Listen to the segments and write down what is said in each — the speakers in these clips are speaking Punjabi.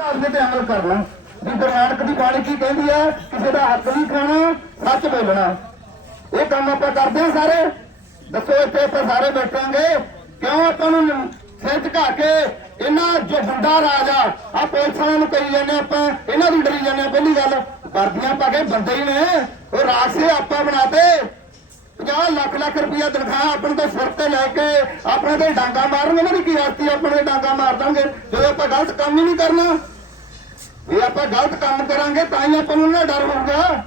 ਆਪਦੇ ਤੇ ਅਮਲ ਕਰਨਾ। ਵੀ ਗੁਰੂ ਦੀ ਬਾਣੀ ਕੀ ਕਹਿੰਦੀ ਹੈ ਕਿਸੇ ਦਾ ਹੱਕ ਨਹੀਂ ਖਾਣਾ, ਸੱਚ ਬੋਲਣਾ। ਇਹ ਕੰਮ ਆਪਾਂ ਕਰਦੇ ਹਾਂ ਸਾਰੇ। ਦੱਸੋ ਇੱਥੇ ਆਪਾਂ ਸਾਰੇ ਬੈਠਾਂਗੇ। ਕਿਉਂ ਆਪਾਂ ਨੂੰ ਸਿਰ ਝੁਕਾ ਕੇ ਇਹਨਾਂ ਜੋ ਗੁੰਡਾ ਰਾਜ ਆ ਆ ਨੂੰ ਕਹੀ ਜਾਂਦੇ ਆਪਾਂ। ਇਹਨਾਂ ਦੀ ਡਰੀ ਜਾਂਦੇ ਆ ਪਹਿਲੀ ਗੱਲ। ਵਰਦੀਆਂ ਪਾ ਕੇ ਬੰਦੇ ਹੀ ਨੇ। ਉਹ ਰਾਖਸੇ ਆਪਾਂ ਬਣਾਤੇ। 50 ਲੱਖ ਲੱਖ ਰੁਪਇਆ ਤਨਖਾਹ ਆਪਣੇ ਤੋਂ ਸਿਰ ਤੇ ਲੈ ਕੇ ਆਪਣੇ ਤੇ ਡਾਂਗਾ ਮਾਰਨ ਇਹਨਾਂ ਦੀ ਕੀ ਆਸਤੀ ਆਪਣੇ ਡਾਂਗਾ ਮਾਰ ਦਾਂਗੇ। ਜਦੋਂ ਆਪਾਂ ਗਲਤ ਕੰਮ ਹੀ ਨਹੀਂ ਕਰਨਾ ਜੇ ਆਪਾਂ ਗਲਤ ਕੰਮ ਕਰਾਂਗੇ ਤਾਂ ਹੀ ਆਪਾਂ ਨੂੰ ਨਾ ਡਰ ਹੋਊਗਾ।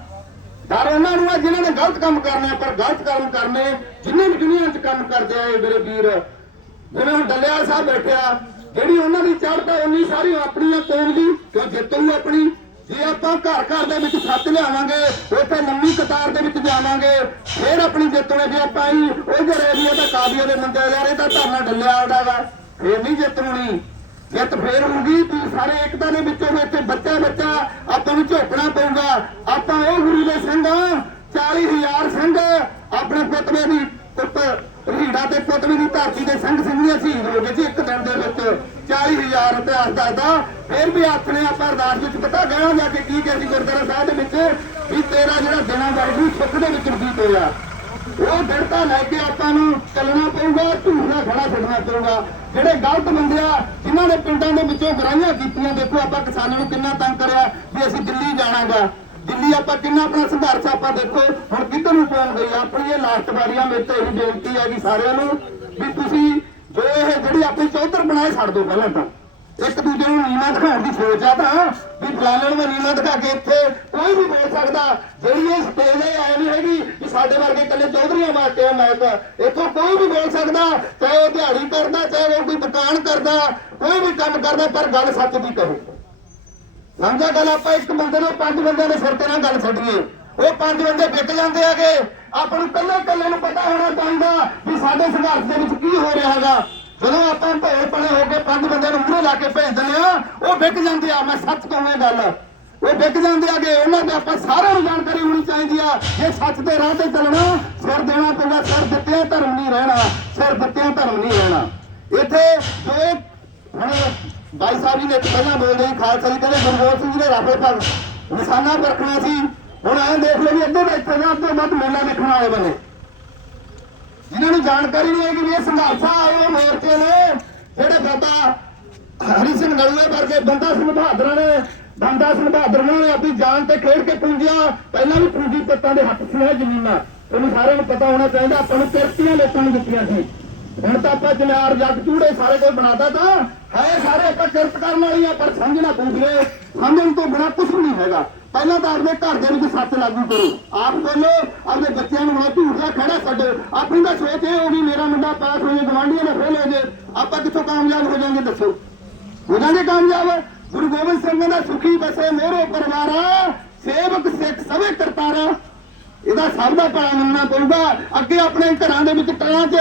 ਡਰ ਉਹਨਾਂ ਨੂੰ ਆ ਜਿਨ੍ਹਾਂ ਨੇ ਗਲਤ ਕੰਮ ਕਰਨੇ ਆ, ਪਰ ਗਲਤ ਕੰਮ ਕਰਨੇ ਜਿੰਨੇ ਵੀ ਦੁਨੀਆ 'ਚ ਕੰਮ ਕਰਦੇ ਆਏ ਮੇਰੇ ਵੀਰ। ਜਿਵੇਂ ਹੁਣ ਡੱਲੇਵਾਲ ਸਾਹਿਬ ਬੈਠਿਆ ਜਿਹੜੀ ਉਹਨਾਂ ਦੀ ਚੜ੍ਹਦਾ ਉਨੀ ਸਾਰੀ ਆਪਣੀ ਆ ਕੌਮ ਦੀ ਕਿਉਂ ਜਿੱਤੂ ਆਪਣੀ। ਜੇ ਆਪਾਂ ਘਰ ਘਰ ਦੇ ਵਿੱਚ ਸੱਤ ਲਿਆਵਾਂਗੇ, ਉੱਥੇ ਲੰਮੀ ਕਤਾਰ ਦੇ ਵਿੱਚ ਜਾਵਾਂਗੇ, ਫਿਰ ਆਪਣੀ ਜਿੱਤ ਜੇ ਆਪਾਂ ਹੀ ਉਹ ਜਿਹੜੇ ਵੀ ਤਾਂ ਕਾਬੀਆ ਦੇ ਮੰਦੇ ਜਾ ਰਹੇ, ਤਾਂ ਧਰਨਾ ਡੱਲਿਆ ਦਾ ਵਾ। ਫਿਰ ਨਹੀਂ ਜਿੱਤ ਹੋਣੀ। ਜਿੱਤ ਫੇਰ ਹੋਊਗੀ ਤੁਸੀਂ ਸਾਰੇ ਏਕਤਾ ਦੇ ਵਿੱਚੋਂ ਵੀ ਇੱਥੇ ਬੱਚਾ ਬੱਚਾ ਆਪਾਂ ਨੂੰ ਝੋਕਣਾ ਪਊਗਾ। ਆਪਾਂ ਉਹ ਗੁਰੂ ਦੇ ਸਿੰਘ ਆ 40000 ਸਿੰਘ ਆਪਣੇ ਪੁੱਤਵੇ ਦੀ ਪੁੱਤ। ਰੀੜਾ ਤੇ ਪੁੱਤਵੇ ਦੀ ਧਰਤੀ ਦੇ ਸਿੰਘ ਸਿੰਘੀਆਂ ਸ਼ਹੀਦ ਹੋ ਗਏ ਸੀ ਇੱਕ ਦਿਨ ਦੇ ਵਿੱਚ 40000 ਇਤਿਹਾਸ ਦੱਸਦਾ, ਫਿਰ ਵੀ ਆਪਣੇ ਆਪਾਂ ਅਰਦਾਸ ਵਿੱਚ ਪਤਾ ਗਏ ਜਾ ਕੇ ਕੀ ਕਹਿੰਦੀ ਗੁਰਦੁਆਰਾ ਸਾਹਿਬ ਦੇ ਵਿੱਚ ਵੀ ਤੇਰਾ ਜਿਹੜਾ ਦਿਨਾਂ ਦਾ ਵੀ ਸੁੱਖ ਦੇ ਵਿੱਚ ਬੀਤ ਹੋਇਆ। ਉਹ ਦੜਤਾ ਲੈ ਕੇ ਆਪਾਂ ਨੂੰ ਚੱਲਣਾ ਪਊਗਾ ਝੂਠਾ ਖੜਾ ਛੱਡਣਾ ਪਊਗਾ। ਜਿਹੜੇ ਗਲਤ ਬੰਦੇ ਆ, ਜਿਨ੍ਹਾਂ ਨੇ ਪਿੰਡਾਂ ਦੇ ਵਿੱਚੋਂ ਗਰਾਈਆਂ ਕੀਤੀਆਂ, ਦੇਖੋ ਆਪਾਂ ਕਿਸਾਨਾਂ ਨੂੰ ਕਿੰਨਾ ਤੰਗ ਕਰਿਆ ਵੀ ਅਸੀਂ ਦਿੱਲੀ ਜਾਣਾਗਾ। ਦਿੱਲੀ ਆਪਾਂ ਕਿੰਨਾ ਆਪਣਾ ਸੰਘਰਸ਼ ਆਪਾਂ ਦੇਖੋ, ਹੁਣ ਕਿੱਧਰ ਨੂੰ ਪਹੁੰਚ ਗਈ ਆਪਣੀ ਇਹ ਲਾਸਟ ਵਾਰੀਆਂ ਮੇਰੇ ਤੋਂ ਇਹ ਬੇਨਤੀ ਹੈਗੀ ਸਾਰਿਆਂ ਨੂੰ ਵੀ ਤੁਸੀਂ ਜੋ ਇਹ ਜਿਹੜੀ ਆਪਣੀ ਚੌਧਰ ਬਣਾਏ, ਛੱਡ ਦਿਓ ਪਹਿਲਾਂ ਤਾਂ। ਇੱਕ ਦੂਜੇ ਨੂੰ ਨੀਵਾਂ ਦਿਖਾਉਣ ਦੀ ਸੋਚ ਆ ਤਾਂ, ਵੀ ਫਲਾਣੇ ਨੂੰ ਮੈਂ ਦਿਖਾ ਕੇ ਇੱਥੇ ਕੋਈ ਵੀ ਬੋਲ ਸਕਦਾ। ਜਿਹੜੀ ਇਹ ਸਟੇਜ ਹੈ ਐ ਨਹੀਂ ਹੈਗੀ ਕਿ ਸਾਡੇ ਵਰਗੇ ਇਕੱਲੇ ਚੌਧਰੀਆਂ ਵਾਸਤੇ ਮੈਂ ਮੈਕ ਇੱਥੋਂ ਕੋਈ ਵੀ ਬੋਲ ਸਕਦਾ, ਚਾਹੇ ਉਹ ਦਿਹਾੜੀ ਕਰਦਾ, ਚਾਹੇ ਉਹ ਕੋਈ ਦੁਕਾਨ ਕਰਦਾ, ਕੋਈ ਵੀ ਕੰਮ ਕਰਦਾ, ਪਰ ਗੱਲ ਸੱਚ ਦੀ ਕਹੋ। ਸਮਝਾ ਗੱਲ ਆਪਾਂ, ਇੱਕ ਬੰਦੇ ਨੂੰ ਪੰਜ ਬੰਦਿਆਂ ਦੇ ਸਿਰ ਤੇ ਨਾਲ ਗੱਲ ਛੱਡੀਏ ਉਹ ਪੰਜ ਬੰਦੇ ਵਿਕ ਜਾਂਦੇ ਆਗੇ ਆਪਾਂ ਨੂੰ ਕੱਲੇ ਕੱਲੇ ਨੂੰ ਪਤਾ ਹੋਣਾ ਚਾਹੀਦਾ ਵੀ ਸਾਡੇ ਸੰਘਰਸ਼ ਦੇ ਵਿੱਚ ਕੀ ਹੋ ਰਿਹਾ ਹੈਗਾ। ਜਦੋਂ ਆਪਾਂ ਭੇੜ ਪੜੇ ਹੋ ਕੇ ਪੰਜ ਬੰਦਿਆਂ ਨੂੰ ਮੂਹਰੇ ਲਾ ਕੇ ਭੇਜ ਦਿੰਦੇ ਆ ਉਹ ਵਿਕ ਜਾਂਦੇ ਆ। ਮੈਂ ਸੱਚ ਕਹਾਂ ਇਹ ਗੱਲ। ਉਹ ਵਿਕ ਜਾਂਦੇ ਆਗੇ ਉਹਨਾਂ ਦੇ ਆਪਾਂ ਸਾਰਿਆਂ ਨੂੰ ਜਾਣਕਾਰੀ ਹੋਣੀ ਚਾਹੀਦੀ ਆ। ਇਹ ਸੱਚ ਦੇ ਰਾਹ ਤੇ ਚੱਲਣਾ, ਸਿਰ ਦੇਣਾ ਪਊਗਾ। ਸਿਰ ਦਿੱਤਿਆਂ ਧਰਮ ਨਹੀਂ ਰਹਿਣਾ। ਸਿਰ ਦਿੱਤਿਆਂ ਧਰਮ ਨਹੀਂ ਰਹਿਣਾ। ਇੱਥੇ ਜੋ ਹੁਣ ਬਾਈ ਸਾਹਿਬ ਜੀ ਨੇ ਪਹਿਲਾਂ ਬੋਲਦੇ ਖਾਲਸਾ ਜੀ ਕਹਿੰਦੇ ਗੁਰਗੋਬਿੰਦ ਸਿੰਘ ਜੀ ਨੇ ਰਾਫਲ ਪਰ ਨਿਸ਼ਾਨਾ ਪਰਖਣਾ ਸੀ। ਹੁਣ ਐਂ ਦੇਖ ਲਓ ਵੀ ਅੱਧੇ ਦਾ ਇੱਥੇ ਨਾ ਅੱਧੇ ਮੇਲਾ ਦੇਖਣ ਵਾਲੇ ਬਣੇ ਜਿਨ੍ਹਾਂ ਨੂੰ ਜਾਣਕਾਰੀ ਨਹੀਂ ਹੈ ਕਿ ਇਹ ਸੰਘਰਸ਼ਾ ਆਏ ਮੋਰਚੇ ਨੇ, ਜਿਹੜੇ ਬਾਬਾ ਹਰੀ ਸਿੰਘ ਨਲੂਏ ਵਰਗੇ ਬੰਦਾ ਸਿੰਘ ਬਹਾਦਰਾਂ ਨੇ ਬੰਦਾ ਸਿੰਘ ਬਹਾਦਰ ਨੇ ਆਪਣੀ ਜਾਨ ਤੇ ਖੇਡ ਕੇ ਪੂੰਜਿਆ। ਪਹਿਲਾਂ ਵੀ ਪੂੰਜੀ ਪੱਤਾਂ ਦੇ ਹੱਥ ਸੀ ਇਹ ਜ਼ਮੀਨਾਂ। ਉਹਨੂੰ ਸਾਰਿਆਂ ਨੂੰ ਪਤਾ ਹੋਣਾ ਚਾਹੀਦਾ, ਆਪਾਂ ਨੂੰ ਕਿਰਤੀਆਂ ਲੋਕਾਂ ਨੂੰ ਦਿੱਤੀਆਂ ਸੀ। ਹੁਣ ਤਾਂ ਆਪਾਂ ਜਨਾਰ ਜੱਗ ਚੂੜੇ ਸਾਰੇ ਕੋਈ ਬਣਾਦਾ ਤਾਂ ਹੈ ਸਾਰੇ ਆਪਾਂ ਕਿਰਤ ਕਰਨ ਵਾਲੀਆਂ ਪਰ ਸਮਝਣਾ ਪਊਗੇ ਸਮਝਣ ਤੋਂ ਬਿਨਾ ਕੁਝ ਨਹੀਂ ਹੈਗਾ। ਪਹਿਲਾਂ ਤਾਂ ਆਪਣੇ ਘਰ ਦੇ ਵਿੱਚ ਸੱਚ ਲਾਗੂ ਕਰੋ। ਆਪ ਬੋਲੋ, ਆਪਣੇ ਬੱਚਿਆਂ ਨੂੰ ਬੜਾ ਝੂਠ ਦਾ ਖੜਾ ਛੱਡੋ। ਆਪਣੀ ਤਾਂ ਸੋਚ ਇਹ ਹੋਗੀ ਮੇਰਾ ਮੁੰਡਾ ਪਾਸ ਹੋ ਜਾਏ ਗਵਾਂਢੀਆਂ ਦਾ ਫੇਲ ਹੋ ਜਾਏ ਆਪਾਂ ਕਿੱਥੋਂ ਕਾਮਯਾਬ ਹੋ ਜਾਾਂਗੇ ਦੱਸੋ? ਹੋ ਜਾਾਂਗੇ ਕਾਮਯਾਬ? ਗੁਰੂ ਗੋਬਿੰਦ ਸਿੰਘ ਦਾ ਸੁਖੀ ਬਸੇ ਮੋਰੇ ਪਰਿਵਾਰਾ ਸੇਵਕ ਸਿੱਖ ਸਭੇ ਕਰਤਾਰਾ ਇਹਦਾ ਸਭ ਦਾ ਭਲਾ ਮੰਨਣਾ ਪਊਗਾ। ਅੱਗੇ ਆਪਣੇ ਘਰਾਂ ਦੇ ਵਿੱਚ ਟਲਾਂ 'ਚ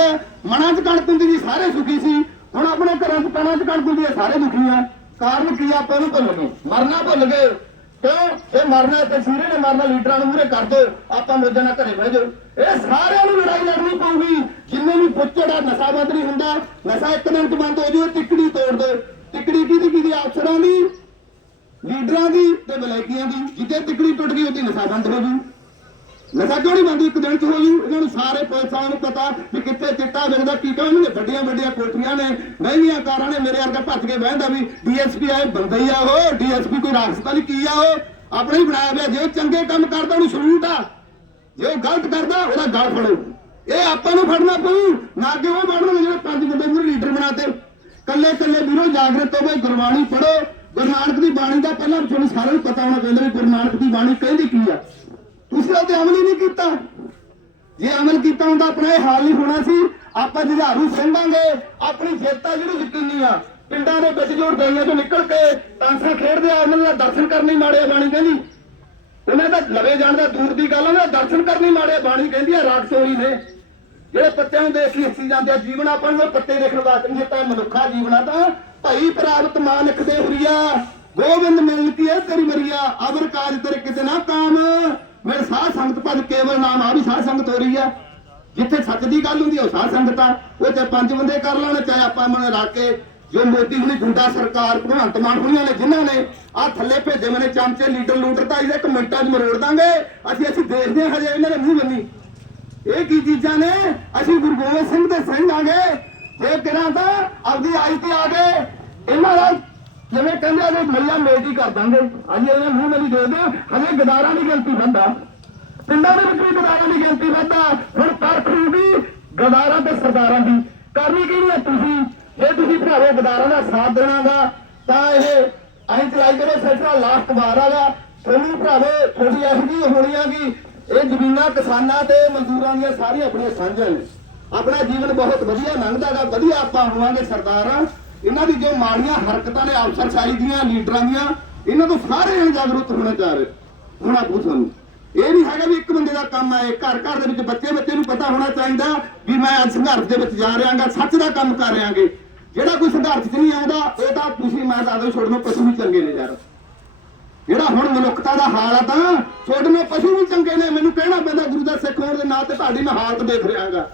ਮਨਾਂ 'ਚ ਕਣਕ ਹੁੰਦੀ ਸੀ, ਸਾਰੇ ਸੁਖੀ ਸੀ। ਹੁਣ ਆਪਣੇ ਘਰਾਂ 'ਚ ਟਲਾਂ 'ਚ ਕਣਕ ਹੁੰਦੀ ਹੈ, ਸਾਰੇ ਦੁਖੀ ਆ। ਕਾਰਨ ਕੀ ਆ, ਆਪਾਂ ਨੂੰ ਭੁੱਲ ਗਏ। ਮਰਨਾ ਭੁੱਲ ਗਏ। ਕਿਉਂ? ਇਹ ਮਰਨਾ ਤੇ ਸੀਰੇ ਨੇ, ਮਰਨਾ ਲੀਡਰਾਂ ਨੂੰ ਮੂਰੇ ਕਰ ਦੋ। ਆਪਾਂ ਮੋਜਾਂ ਨਾਲ ਘਰੇ ਬਹਿ ਜਾਓ। ਇਹ ਸਾਰਿਆਂ ਨੂੰ ਲੜਾਈ ਲੜਨੀ ਪਊਗੀ। ਜਿੰਨੇ ਵੀ ਪੁੱਛੜਾ ਨਸ਼ਾ ਬੰਦ ਨਹੀਂ ਹੁੰਦਾ। ਨਸ਼ਾ ਇੱਕ ਦਿਨ 'ਚ ਬੰਦ ਹੋ ਜਾਊ ਟਿਕੜੀ ਤੋੜ ਦੋ। ਟਿਕੜੀ ਕਿਹਦੀ ਕਿਹਦੀ? ਅਫਸਰਾਂ ਦੀ, ਲੀਡਰਾਂ ਦੀ ਤੇ ਬਲੈਕੀਆਂ ਦੀ। ਜਿੱਥੇ ਟਿਕੜੀ ਟੁੱਟ ਗਈ ਉਹਦੀ ਨਸ਼ਾ ਬੰਦ ਹੋ ਜੂ ਨਸ਼ਾ ਕਿਉਂ ਨਹੀਂ ਬੰਦ ਇੱਕ ਦਿਨ ਚ ਹੋ ਜੂ, ਇਹਨਾਂ ਨੂੰ ਸਾਰੇ ਪੁਲਿਸਾਂ ਨੂੰ ਪਤਾ ਵੀ ਕਿੱਥੇ ਚਿੱਟਾ ਵਿਕਦਾ ਕੀ ਕਹਿੰਦੇ ਵੱਡੀਆਂ ਵੱਡੀਆਂ ਕੋਠੀਆਂ ਨੇ ਮਹਿੰਗੀਆਂ ਕਾਰਾਂ ਨੇ, ਮੇਰੇ ਵਰਗਾ ਭੱਜ ਕੇ ਬਹਿੰਦਾ ਵੀ ਡੀਐਸਪੀ ਆਏ, ਬੰਦਾ ਹੀ ਆ ਉਹ, ਡੀਐਸਪੀ ਕੋਈ ਰਾਖਸਤਾ ਨਹੀਂ ਕੀ ਆ ਉਹ? ਆਪਣੇ ਹੀ ਬਣਾਇਆ ਪਿਆ, ਜੇ ਉਹ ਚੰਗੇ ਕੰਮ ਕਰਦਾ, ਉਹਨੂੰ ਸਲੂਟ ਆ। ਜੇ ਉਹ ਗਲਤ ਕਰਦਾ, ਉਹਦਾ ਗਲ ਫੜੋ। ਇਹ ਆਪਾਂ ਨੂੰ ਫੜਨਾ ਪਊ। ਨਾ ਕਿ ਉਹ ਫੜਨ ਜਿਹੜੇ ਪੰਜ ਬੰਦੇ ਪੂਰੇ ਲੀਡਰ ਬਣਾਤੇ। ਕੱਲੇ ਕੱਲੇ ਵੀਰੋ, ਜਾਗਰਤ ਹੋ ਬਈ ਗੁਰਬਾਣੀ ਪੜੋ ਗੁਰੂ ਨਾਨਕ ਦੀ ਬਾਣੀ ਦਾ ਪਹਿਲਾਂ ਤੁਹਾਨੂੰ ਸਾਰਿਆਂ ਨੂੰ ਪਤਾ ਹੋਣਾ ਚਾਹੀਦਾ ਵੀ ਗੁਰੂ ਨਾਨਕ ਦੀ ਬਾਣੀ ਕਹਿੰਦੀ ਕੀ ਆ। ਤੁਸੀਂ ਉਹ ਤੇ ਅਮਲ ਹੀ ਨਹੀਂ ਕੀਤਾ। ਜੇ ਅਮਲ ਕੀਤਾ ਹੁੰਦਾ, ਆਪਣਾ ਇਹ ਹਾਲ ਨਹੀਂ ਹੋਣਾ ਸੀ। ਆਪਾਂ ਜੁਝਾਰੂ ਸਿੰਘਾਂਗੇ ਆਪਣੀ ਜਿੱਤ ਜਿਹੜੀ ਯਕੀਨੀ ਆ, ਪਿੰਡਾਂ ਦੇ ਵਿੱਚ ਜੋੜ ਗਈਆਂ ਤੋਂ ਨਿਕਲ ਕੇ ਤਾਂਸਾ ਖੇਡਦੇ ਆ, ਉਹਨਾਂ ਦਾ ਦਰਸ਼ਨ ਕਰਨੀ ਮਾੜੇ ਬਾਣੀ ਕਹਿੰਦੀ। ਉਹਨਾਂ ਦਾ ਲਵੇ ਜਾਣ ਦਾ ਦੂਰ ਦੀ ਗੱਲ ਆ, ਉਹਨਾਂ ਦਾ ਦਰਸ਼ਨ ਕਰਨੀ ਮਾੜੇ ਬਾਣੀ ਕਹਿੰਦੀ ਆ ਰਾਖਸੋਈ ਨੇ। ਜਿਹੜੇ ਪੱਤਿਆਂ ਨੂੰ ਦੇਖ ਕੇ ਹੱਸੀ ਜਾਂਦੇ ਆ, ਜੀਵਨ ਆਪਾਂ ਨੂੰ ਪੱਤੇ ਦੇਖਣ ਵਾਸਤੇ ਨਹੀਂ ਤਾਂ ਮਨੁੱਖਾ ਜੀਵਨਾ ਤਾਂ। ਭਾਈ ਪ੍ਰਾਪਤ ਮਾਨਕ ਦੇ ਹੁਰੀਆ, ਗੋਬਿੰਦ ਮਿਲ ਕੀ ਹੈ ਤੇਰੀ ਮਰੀਆ ਅਬਰ ਕਾਜ ਤੇਰੇ ਕਿਤੇ ਨਾ ਕਾਮ। ਮੇਰੇ ਸਾਧ ਸੰਗਤ ਪਦ ਕੇਵਲ ਨਾਮ ਆ ਵੀ ਸਾਧ ਸੰਗਤ ਹੋ ਰਹੀ ਆ। ਜਿੱਥੇ ਸੱਚ ਦੀ ਗੱਲ ਹੁੰਦੀ ਉਹ ਸਾਧ ਸੰਗਤ ਆ। ਉਹ ਤੇ ਪੰਜ ਬੰਦੇ ਕਰ ਲੈਣ, ਚਾਹੇ ਆਪਾਂ ਮਨ ਰੱਖ ਕੇ ਜੋ ਮੋਦੀ ਹੁਣੀ ਗੁੰਡਾ ਸਰਕਾਰ, ਭਗਵੰਤ ਮਾਨ ਹੁਣੀਆਂ ਨੇ, ਜਿਨ੍ਹਾਂ ਨੇ ਆ ਥੱਲੇ ਭੇਜੇ ਮੈਨੇ ਚਮਚੇ ਲੀਡਰ ਲੂਡਰ ਤਾਂ ਇਹਦੇ ਇੱਕ ਮਿੰਟਾਂ 'ਚ ਮਰੋੜ ਦਾਂਗੇ। ਅਸੀਂ ਅਸੀਂ ਦੇਖਦੇ ਹਾਂ ਹਜੇ ਇਹਨਾਂ ਦੇ ਮੂੰਹ ਬੰਨੀ। ਇਹ ਕੀ ਚੀਜ਼ਾਂ ਨੇ? ਅਸੀਂ ਗੁਰੂ ਗੋਬਿੰਦ ਸਿੰਘ ਦੇ ਸਿੰਘ ਆਗੇ ਜੇ ਕਿਰਾਂ ਤਾਂ ਆਪਦੀ ਆਈ ਤੇ ਆ ਗਏ ਇਹਨਾਂ ਦਾ ਜਿਵੇਂ ਕਹਿੰਦੇ ਆ ਵੀ ਮੱਲਾ ਮੇਟੀ ਕਰ ਦਾਂਗੇ ਅੱਜ ਇਹਨਾਂ ਮੂੰਹ ਨਹੀਂ ਦੇਖਦੇ ਹਜੇ ਗਦਾਰਾਂ ਦੀ ਗਿਣਤੀ ਵੱਧਾ। ਪਿੰਡਾਂ ਦੇ ਵਿੱਚ ਵੀ ਗਦਾਰਾਂ ਦੀ ਗਿਣਤੀ ਵੱਧਾ। ਹੁਣ ਪਰਖ ਵੀ ਗਦਾਰਾਂ ਤੇ ਸਰਦਾਰਾਂ ਦੀ। ਕਰਨੀ ਕਿਹੜੀ ਹੈ ਤੁਸੀਂ? ਜੇ ਤੁਸੀਂ ਭਰਾਵੋ ਗਦਾਰਾਂ ਦਾ ਸਾਥ ਦੇਣਾ ਤਾਂ ਇਹ ਐਂ ਚਲਾਈ ਕਰੋ ਸੈਟਰਾ ਲਾਸਟ ਵਾਰ ਆਗਾ ਤੁਹਾਨੂੰ ਭਰਾਵੋ ਥੋੜੀ ਇਹੋ ਜਿਹੀ ਹੋਣੀਆਂ ਕਿ ਇਹ ਜ਼ਮੀਨਾਂ, ਕਿਸਾਨਾਂ ਤੇ ਮਜ਼ਦੂਰਾਂ ਦੀਆਂ ਸਾਰੀਆਂ ਆਪਣੀਆਂ ਸਾਂਝਾਂ ਨੇ। ਆਪਣਾ ਜੀਵਨ ਬਹੁਤ ਵਧੀਆ ਲੰਘਦਾਗਾ ਵਧੀਆ ਆਪਾਂ ਹੋਵਾਂਗੇ ਸਰਦਾਰਾਂ। ਇਹਨਾਂ ਦੀ ਜੋ ਮਾੜੀਆਂ ਹਰਕਤਾਂ ਨੇ ਅਫਸਰਸ਼ਾਹੀ ਦੀਆਂ, ਲੀਡਰਾਂ ਦੀਆਂ, ਇਹਨਾਂ ਤੋਂ ਸਾਰੇ ਜਾਗਰੂਕ ਹੋਣੇ ਚਾਹ ਰਹੇ, ਹੋਣਾ ਪਊ ਸਾਨੂੰ। ਇਹ ਨਹੀਂ ਹੈਗਾ ਵੀ ਇੱਕ ਬੰਦੇ ਦਾ ਕੰਮ ਹੈ, ਘਰ ਘਰ ਦੇ ਵਿੱਚ ਬੱਚੇ ਬੱਚੇ ਨੂੰ ਪਤਾ ਹੋਣਾ ਚਾਹੀਦਾ ਵੀ ਮੈਂ ਅੱਜ ਸੰਘਰਸ਼ ਦੇ ਵਿੱਚ ਜਾ ਰਿਹਾਗਾ, ਸੱਚ ਦਾ ਕੰਮ ਕਰ ਰਿਹਾਗੇ। ਜਿਹੜਾ ਕੋਈ ਸੰਘਰਸ਼ 'ਚ ਨਹੀਂ ਆਉਂਦਾ, ਇਹ ਤਾਂ ਤੁਸੀਂ, ਮੈਂ ਦੱਸਦਾ ਛੋੜਨੋਂ ਪਸ਼ੂ ਵੀ ਚੰਗੇ ਨੇ ਯਾਰ। ਜਿਹੜਾ ਹੁਣ ਮਨੁੱਖਤਾ ਦਾ ਹਾਲ ਆ ਤਾਂ ਛੋਟੇ ਪਸ਼ੂ ਵੀ ਚੰਗੇ ਨੇ, ਮੈਨੂੰ ਕਹਿਣਾ ਪੈਂਦਾ ਗੁਰੂ ਦਾ ਸਿੱਖ ਹੋਣ ਦੇ ਨਾਂ ਤੇ ਤੁਹਾਡੀ ਮੈਂ ਹਾਲਤ ਦੇਖ ਰਿਹਾਗਾ।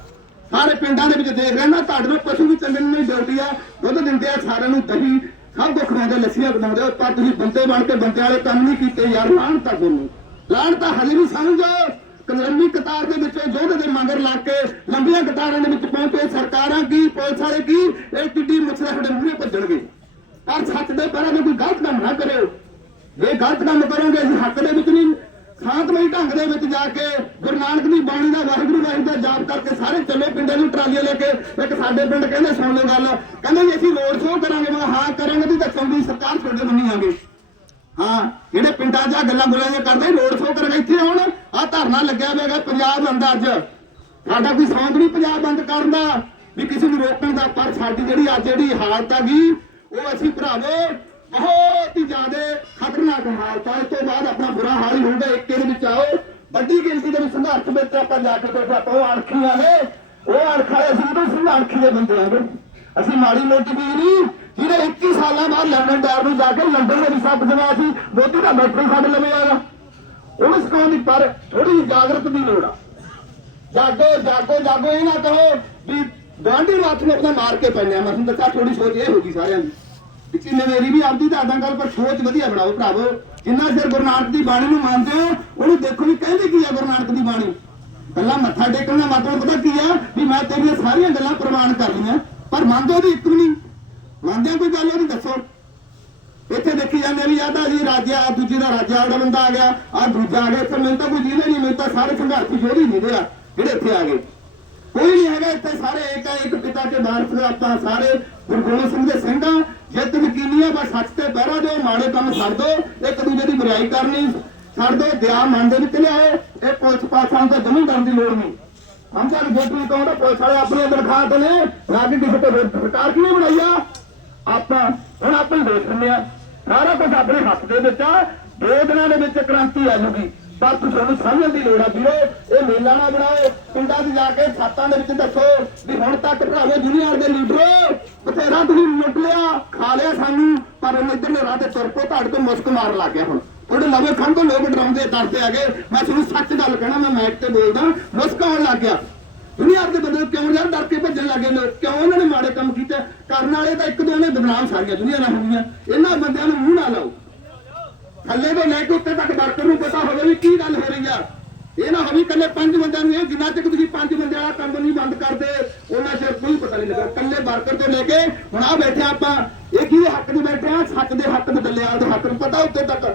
ਸਾਰੇ ਪਿੰਡਾਂ ਦੇ ਵਿੱਚ ਦੇਖ ਰਹੇ ਨਾ ਤੁਹਾਡੇ ਨਾਲ ਪਸ਼ੂ ਵੀ ਚੰਗੇ ਨੇ ਡਿਊਟੀ ਆ ਦੁੱਧ ਦਿੰਦੇ ਆ ਸਾਰਿਆਂ ਨੂੰ ਦਹੀਂ ਸਭ ਕੁਝ ਖਵਾਉਂਦੇ ਲੱਸੀਆਂ ਬਣਾਉਂਦੇ ਆ, ਪਰ ਤੁਸੀਂ ਬੰਦੇ ਬਣ ਕੇ ਬੰਦੇ ਵਾਲੇ ਕੰਮ ਨਹੀਂ ਕੀਤੇ ਯਾਰ ਲਾਣ ਤਾਂ ਤੁਹਾਨੂੰ ਲਾਣ ਤਾਂ ਹਜੇ ਵੀ ਸਮਝੋ ਕਿ ਲੰਬੀ ਕਤਾਰ ਦੇ ਵਿੱਚ ਯੋਧੇ ਦੇ ਮੰਗਰ ਲੱਗ ਕੇ ਲੰਬੀਆਂ ਕਤਾਰਾਂ ਦੇ ਵਿੱਚ ਪਹੁੰਚੇ ਸਰਕਾਰਾਂ ਕੀ ਪੁਲਿਸ ਵਾਲੇ ਕੀ ਇਹ ਕਿੱਡੀ ਮੁੱਛੜਾ ਤੁਹਾਡੇ ਮੂਹਰੇ ਭੱਜਣਗੇ। ਪਰ ਸੱਚ ਦੇ ਪੈਰਾਂ ਤੇ ਕੋਈ ਗਲਤ ਕੰਮ ਨਾ ਕਰਿਓ ਜੇ ਗਲਤ ਕੰਮ ਕਰੋਗੇ ਅਸੀਂ ਹੱਕ ਦੇ ਵਿੱਚ ਨਹੀਂ ਸ਼ਾਂਤਮਈ ਢੰਗ ਦੇ ਵਿੱਚ ਜਾ ਕੇ ਗੁਰੂ ਨਾਨਕ ਦੀ ਬਾਣੀ ਦਾ ਵਾਹਿਗੁਰੂ ਵਾਹਿਗੁਰੂ ਦਾ ਜਾਪ ਕਰਕੇ ਸਾਰੇ ਚੱਲੋ ਪਿੰਡਾਂ ਨੂੰ ਟਰਾਲੀਆਂ ਲੈ ਕੇ ਇੱਕ ਸਾਡੇ ਪਿੰਡ ਕਹਿੰਦੇ ਸੁਣ ਲਓ ਗੱਲ। ਕਹਿੰਦੇ ਜੀ ਅਸੀਂ ਰੋਡ ਸ਼ੋਅ ਕਰਾਂਗੇ, ਮੈਂ ਹਾਂ ਕਰਾਂਗੇ ਤੇ ਦੱਸੋਗੇ ਸਰਕਾਰ ਤੁਹਾਡੇ ਬੰਨੀ ਆਗੇ ਹਾਂ, ਜਿਹੜੇ ਪਿੰਡਾਂ 'ਚ ਗੱਲਾਂ ਗੁੱਲਾਂ ਜਿਹੀਆਂ ਕਰਦੇ, ਰੋਡ ਸ਼ੋਅ ਕਰਕੇ ਇੱਥੇ ਆਉਣ ਆ ਧਰਨਾ ਲੱਗਿਆ ਹੋਇਆ ਪੰਜਾਬ ਅੰਦਰ ਅੱਜ। ਸਾਡਾ ਕੋਈ ਸੌਂਕ ਨਹੀਂ ਪੰਜਾਬ ਬੰਦ ਕਰਨ ਦਾ, ਵੀ ਕਿਸੇ ਨੂੰ ਰੋਕਣ ਦਾ, ਪਰ ਸਾਡੀ ਜਿਹੜੀ ਅੱਜ ਜਿਹੜੀ ਹਾਲਤ ਹੈਗੀ, ਉਹ ਅਸੀਂ ਭਰਾਵੋ, ਬਹੁਤ ਹੀ ਜ਼ਿਆਦਾ ਖਤਰਨਾਕ ਹਾਲਤ ਹੈ ਇਸ ਤੋਂ ਬਾਅਦ ਆਪਣਾ ਬੁਰਾ ਹਾਲ ਹੀ ਹੋਊਗਾ, ਇੱਕ ਦੇ ਵਿੱਚ ਆਓ। ਵੱਡੀ ਗਿਣਤੀ ਦੇ ਵਿੱਚ ਸੰਘਰਸ਼ ਵਿੱਚ ਆਪਾਂ ਜਾ ਕੇ ਬੈਠਾ ਉਹ ਅਣਖੀਆਂ ਨੇ। ਉਹ ਅਣਖਾਂ ਅਸੀਂ ਉਦੋਂ ਸੰਘਰਸ਼ੀ ਦੇ ਬੰਦੇ ਆਂਗੇ। ਅਸੀਂ ਮਾੜੀ ਮੋਟੀ ਵੀ ਨਹੀਂ ਜਿਹੜੇ 21 ਸਾਲਾਂ ਬਾਅਦ ਲੰਡਨ ਡਾਇਰ ਨੂੰ ਜਾ ਕੇ ਲੰਡਨ ਦੇ ਵਿਸਾ ਪਜਵਾ ਸੀ, ਮੋਦੀ ਦਾ ਮੈਟਰ ਸਾਡੇ ਲਵੇ ਆਗਾ ਉਹ ਸਿਖਾਉਣ ਦੀ ਪਰ ਥੋੜੀ ਜਾਗਰਤ ਦੀ ਲੋੜ ਆ। ਜਾਗੋ ਜਾਗੋ ਜਾਗੋ, ਇਹ ਨਾ ਕਹੋ ਵੀ ਗਾਂਧੀ ਨੂੰ ਹੱਥ ਨੂੰ ਆਪਣਾ ਮਾਰ ਕੇ ਪੈਣਿਆ ਮੈਂ ਤੁਹਾਨੂੰ ਦੱਸਿਆ ਥੋੜੀ ਸੋਚ ਇਹ ਹੋ ਗਈ ਸਾਰਿਆਂ ਦੀ। ਵਿੱਚ ਮੇਰੀ ਵੀ ਆਪਦੀ ਦੱਸਦਾ ਗੱਲ ਪਰ ਸੋਚ ਵਧੀਆ ਬਣਾਓ ਭਰਾਵੋ। ਜਿੰਨਾ ਚਿਰ ਗੁਰੂ ਨਾਨਕ ਦੀ ਬਾਣੀ ਨੂੰ ਮੰਨਦੇ ਹੋ, ਉਹਨੂੰ ਦੇਖੋ ਵੀ ਕਹਿੰਦੇ ਕੀ ਆ ਗੁਰੂ ਨਾਨਕ ਦੀ ਬਾਣੀ। ਗੱਲਾਂ ਮੱਥਾ ਟੇਕਣ ਦਾ ਮਤਲਬ ਪਤਾ ਕੀ ਆ? ਵੀ ਮੈਂ ਤੇਰੀਆਂ ਸਾਰੀਆਂ ਗੱਲਾਂ ਪ੍ਰਮਾਣ ਕਰ ਲਈਆਂ ਪਰ ਮੰਨਦੇ ਉਹਦੀ ਇੱਕ ਵੀ ਨਹੀਂ। ਮੰਨਦੇ ਕੋਈ ਗੱਲ ਉਹਦੀ ਦੱਸੋ। ਇੱਥੇ ਦੇਖੀ ਜਾਂਦੇ ਵੀ ਆਦਾ ਜੀ ਰਾਜਾ ਦੂਜੀ ਦਾ ਰਾਜਾ ਵਾਲਾ ਬੰਦਾ ਆ ਗਿਆ ਆ ਦੂਜਾ ਆ ਗਿਆ, ਇੱਥੇ ਮੈਨੂੰ ਤਾਂ ਕੋਈ ਜੀਨੇ ਨਹੀਂ, ਮੈਨੂੰ ਤਾਂ ਸਾਰੇ ਸੰਘਰਸ਼ੀ ਜੋੜੀ ਨਹੀਂ ਰਿਹਾ, ਜਿਹੜੇ ਇੱਥੇ ਆ ਗਏ। ਕੋਈ ਨਹੀਂ ਹੈਗਾ ਇੱਥੇ, ਸਾਰੇ ਇੱਕ ਆ, ਇੱਕ ਪਿਤਾ ਕੇ ਵਾਰਸ ਦਾ ਆਪਾਂ ਸਾਰੇ ਗੁਰੂ ਗੋਬਿੰਦ ਸਿੰਘ ਦੇ ਸਿੰਘਾਂ, ਜਿੱਤ ਯਕੀਨੀ ਆ, ਬਸ ਸੱਚ ਤੇ ਪਹਿਰਾ ਦਿਓ, ਮਾੜੇ ਕੰਮ ਛੱਡ ਦਿਓ, ਇੱਕ ਦੂਜੇ ਦੀ ਬੁਰਾਈ ਕਰਨੀ। ਛੱਡ ਦਿਆ ਮਨ ਦੇ ਵਿੱਚ ਲਿਆਏ ਇਹ ਪੁਲਿਸ ਪਾਸਾਂ ਤੋਂ ਜਮੀ ਕਰਨ ਦੀ ਲੋੜ ਨਹੀਂ। ਹਮ ਕਿ ਜੇ ਤੁਸੀਂ ਕਹੋ ਪੁਲਿਸ ਵਾਲੇ ਆਪਣੇ ਦਰਖਾਸਤ ਖਾਤੇ ਨੇ। ਨਾ ਤੇ ਸਰਕਾਰ ਕਿਵੇਂ ਬਣਾਈ ਆ? ਆਪਾਂ ਹੁਣ ਆਪਾਂ ਦੇਖ ਲੈਂਦੇ ਆ। ਸਾਰਾ ਕੁਝ ਆਪਣੇ ਹੱਥ ਦੇ ਵਿੱਚ ਆ। ਦੋ ਦਿਨਾਂ ਦੇ ਵਿੱਚ ਕ੍ਰਾਂਤੀ ਆ ਜੂਗੀ। ਪਰ ਤੁਹਾਨੂੰ ਸਮਝਣ ਦੀ ਲੋੜ ਆ ਵੀਰੋ, ਇਹ ਮੇਲਾ ਨਾ ਬਣਾਓ। ਪਿੰਡਾਂ 'ਚ ਜਾ ਕੇ ਛਾਤਾਂ ਦੇ ਵਿੱਚ ਦੱਸੋ ਵੀ ਹੁਣ ਤੱਕ ਭਰਾਵੋ ਦੁਨੀਆ ਦੇ ਲੀਡਰੋ ਬਥੇਰਾ ਤੁਸੀਂ ਲੁੱਟ ਲਿਆ, ਖਾ ਲਿਆ ਸਾਨੂੰ, ਪਰ ਹੁਣ ਇੱਧਰਲੇ ਰਾਹ ਤੇ ਤੁਰ ਪੋ, ਤੁਹਾਡੇ ਤੋਂ ਮੁਸਕ ਮਾਰ ਲੱਗ ਗਿਆ ਹੁਣ। ਤੁਹਾਡੇ ਲਵੇ ਖੰਡ ਤੋਂ ਲੋਕ ਡਰਾਉਂਦੇ ਡਰਦੇ ਆ ਗਏ। ਮੈਂ ਤੁਹਾਨੂੰ ਸੱਚ ਗੱਲ ਕਹਿਣਾ, ਮੈਂ ਮੈਚ ਤੇ ਬੋਲਦਾ, ਮੁਸਕ ਲੱਗ ਗਿਆ। ਦੁਨੀਆ ਦੇ ਬੰਦੇ ਕਿਉਂ ਯਾਰ, ਡਰ ਕੇ ਭੱਜਣ ਲੱਗੇ ਲੋਕ? ਕਿਉਂ ਉਹਨਾਂ ਨੇ ਮਾੜੇ ਕੰਮ ਕੀਤੇ? ਕਰਨ ਵਾਲੇ ਤਾਂ ਇੱਕ ਦੋ ਨੇ, ਬਦਨਾਮ ਸਾਰੀਆਂ ਦੁਨੀਆ ਨਾਲ ਹੋਈਆਂ ਇਹਨਾਂ ਬੰਦਿਆਂ ਨੂੰ ਮੂੰਹ ਨਾ ਲਾਓ। ਥੱਲੇ ਤੋਂ ਲੈ ਕੇ ਉੱਤੇ ਤੱਕ ਡਾਕਟਰ ਨੂੰ ਪਤਾ ਹੋਵੇ ਵੀ ਕੀ ਗੱਲ ਹੋ ਰਹੀ ਆ। ਇਹ ਨਾ ਹੋਵੇ ਕੱਲੇ ਪੰਜ ਬੰਦਿਆਂ ਨੂੰ ਇਹ, ਜਿੰਨਾ ਚਿਰ ਤੁਸੀਂ ਪੰਜ ਬੰਦਿਆਂ ਵਾਲਾ ਕੰਮ ਨਹੀਂ ਬੰਦ ਕਰਦੇ, ਉਹਨਾਂ ਚਿਰ ਕੋਈ ਪਤਾ ਨਹੀਂ ਲੱਗਾ ਕੱਲੇ ਵਰਕਰ ਤੋਂ ਲੈ ਕੇ ਹੁਣ ਆ ਬੈਠੇ ਆਪਾਂ। ਇਹ ਕੀ ਹੱਕ ਦੇ ਬੈਠੇ ਆ? ਸੱਚ ਦੇ ਹੱਕ ਦੇ ਡੱਲਿਆਂ ਦੇ ਹੱਕ ਨੂੰ ਪਤਾ ਉੱਤੇ ਤੱਕ।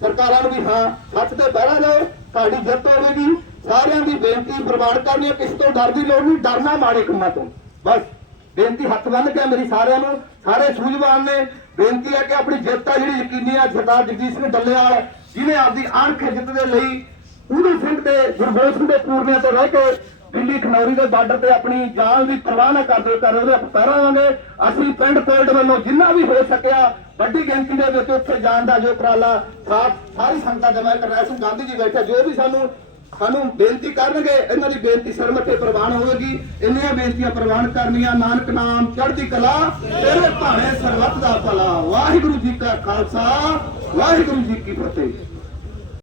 ਸਰਕਾਰਾਂ ਨੂੰ ਵੀ ਹਾਂ ਸੱਚ ਤੇ ਪਹਿਰਾ ਲਓ ਤੁਹਾਡੀ ਜਿੱਤ ਹੋਵੇਗੀ। ਸਾਰਿਆਂ ਦੀ ਬੇਨਤੀ ਪ੍ਰਵਾਨ ਕਰਨੀ ਹੈ ਤੋਂ ਡਰ ਦੀ ਲੋੜ ਨਹੀਂ, ਡਰਨਾ ਮਾੜੇ ਕੰਮਾਂ ਤੋਂ। ਬਸ, ਬੇਨਤੀ ਹੱਥ ਬੰਨ ਕੇ ਮੇਰੀ ਸਾਰਿਆਂ ਨੂੰ, ਸਾਰੇ ਸੂਝਵਾਨ ਨੇ। ਬੇਨਤੀ ਹੈ ਕਿ ਆਪਣੀ ਜਿੱਤ ਆ ਜਿਹੜੀ ਯਕੀਨੀ ਆ, ਸਰਦਾਰ ਜਗਜੀਤ ਸਿੰਘ ਡੱਲੇਵਾਲ, ਜਿਹਨੇ ਆਪਦੀ ਅਣਖ ਜਿੱਤ ਦੇ ਲਈ ਉਹਦੇ ਸਿੰਘ ਦੇ ਗੁਰਗੋਬਿੰਦ ਸਿੰਘ ਦੇ ਪੂਰਨਿਆਂ ਤੋਂ ਰਹਿ ਕੇ ਦਿੱਲੀ ਖਨੌਰੀ ਦੇ ਬਾਰਡਰ ਤੇ ਆਪਣੀ ਜਾਨ ਦੀ ਪਰਵਾਹ ਨਾ ਕਰਦੇ ਕਰ ਉਹਦੇ ਪਹਿਰਾਵਾਂਗੇ ਅਸੀਂ ਪਿੰਡ ਕੋਲਡ ਵੱਲੋਂ ਜਿੰਨਾ ਵੀ ਹੋ ਸਕਿਆ, ਵੱਡੀ ਗਿਣਤੀ ਦੇ ਵਿੱਚ ਉੱਥੇ ਜਾਣ ਦਾ ਜੋ ਉਪਰਾਲਾ ਸਾਰੀ ਸੰਗਤਾਂ ਜਮਾ ਕਰ ਰਿਹਾ ਸੀ ਗਾਂਧੀ ਜੀ ਬੈਠੇ ਜੋ ਵੀ ਸਾਨੂੰ ਸਾਨੂੰ ਬੇਨਤੀ ਕਰਨਗੇ, ਇਹਨਾਂ ਦੀ ਬੇਨਤੀ ਸਰਮਥੇ ਪ੍ਰਵਾਨ ਹੋਵੇਗੀ। ਇੰਨੀਆਂ ਬੇਨਤੀਆਂ ਪ੍ਰਵਾਨ ਕਰਨੀਆਂ, ਨਾਨਕ ਨਾਮ ਚੜ੍ਹਦੀ ਕਲਾ, ਤੇਰੇ ਭਾਣੇ ਸਰਬੱਤ ਦਾ ਭਲਾ। ਵਾਹਿਗੁਰੂ ਜੀ ਕਾ ਖਾਲਸਾ, ਵਾਹਿਗੁਰੂ ਜੀ ਕੀ ਫਤਿਹ।